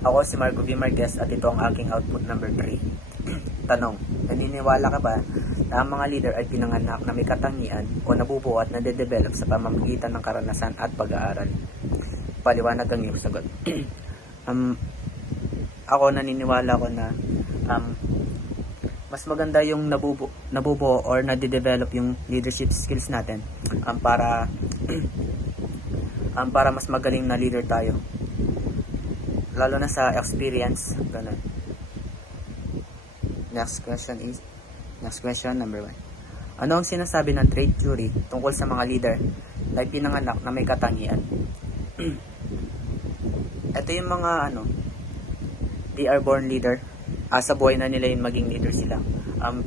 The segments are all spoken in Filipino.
Ako si Marco V. Marquez at ito ang aking output number 3. Tanong, naniniwala ka ba na ang mga leader ay pinanganak na may katangian o nabubuo at nade-develop sa pamamagitan ng karanasan at pag-aaral? Paliwanag ang iyong sagot. Ako naniniwala ko na mas maganda yung nabubuo or nade-develop yung leadership skills natin para mas magaling na leader tayo. Lalo na sa experience, ganun. Next question number 1. Ano ang sinasabi ng trait theory tungkol sa mga leader na pinanganak na may katangian? Ito yung mga they are born leader. Sa buhay na nila yung maging leader sila.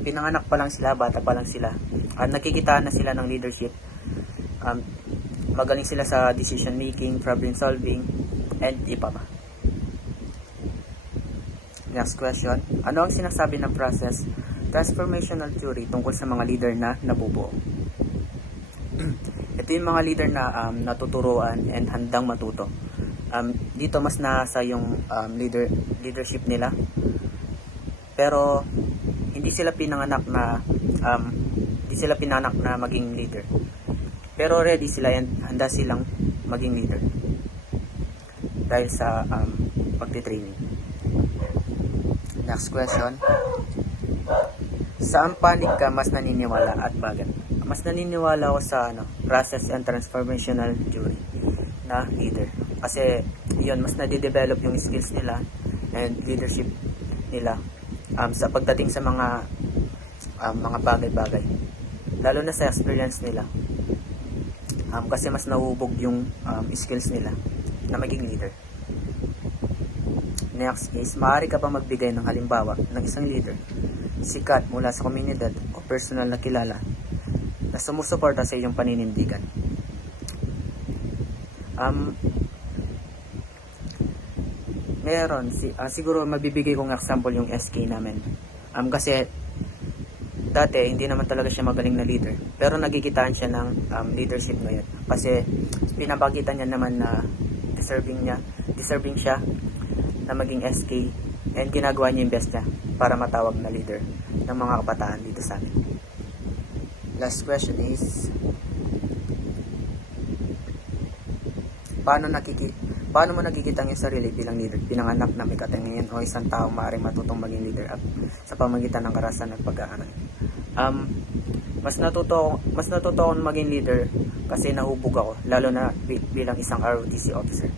Pinanganak pa lang sila, bata pa lang sila. Nagkikitaan na sila ng leadership. Magaling sila sa decision making, problem solving, and iba pa. Next question. Ano ang sinasabi ng process transformational theory tungkol sa mga leader na nabubuo? Ito yung mga leader na natuturuan and handang matuto. Dito mas nasa yung leadership nila. Pero hindi sila pinanganak na maging leader. Pero ready sila and handa silang maging leader dahil sa pagtitraining. Next question. Saan panig ka mas naniniwala at bakit? Mas naniniwala ako sa process and transformational theory na leader. Kasi yun, mas nade-develop yung skills nila and leadership nila sa pagdating sa mga bagay-bagay. Lalo na sa experience nila. Kasi mas nahuhubog yung skills nila na maging leader. Next is, maaari ka pa magbigay ng halimbawa ng isang leader, sikat mula sa komunidad o personal na kilala na sumusuporta sa iyong paninindigan. Meron, siguro mabibigay kong example yung SK namin. Kasi dati hindi naman talaga siya magaling na leader, pero nagigitaan siya ng leadership ngayon. Kasi pinapakita niya naman na deserving siya na maging SK and ginagawa niya yung best niya para matawag na leader ng mga kabataan dito sa amin. Last question is, paano mo nakikita ang iyong sarili bilang leader, pinanganak na may katangian o isang tao maaaring matutong maging leader at sa pamamagitan ng karasan at pag-aaral? Mas natuto akong maging leader kasi nahubog ako, lalo na bilang isang ROTC officer.